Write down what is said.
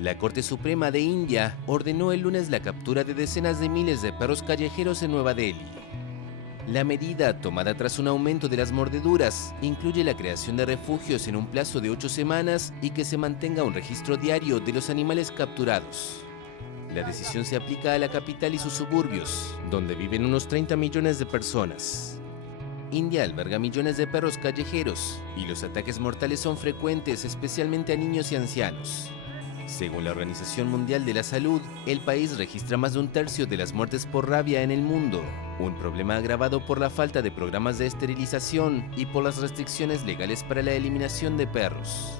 La Corte Suprema de India ordenó el lunes la captura de decenas de miles de perros callejeros en Nueva Delhi. La medida, tomada tras un aumento de las mordeduras, incluye la creación de refugios en un plazo de 8 semanas y que se mantenga un registro diario de los animales capturados. La decisión se aplica a la capital y sus suburbios, donde viven unos 30 millones de personas. India alberga millones de perros callejeros y los ataques mortales son frecuentes, especialmente a niños y ancianos. Según la Organización Mundial de la Salud, el país registra más de un tercio de las muertes por rabia en el mundo, un problema agravado por la falta de programas de esterilización y por las restricciones legales para la eliminación de perros.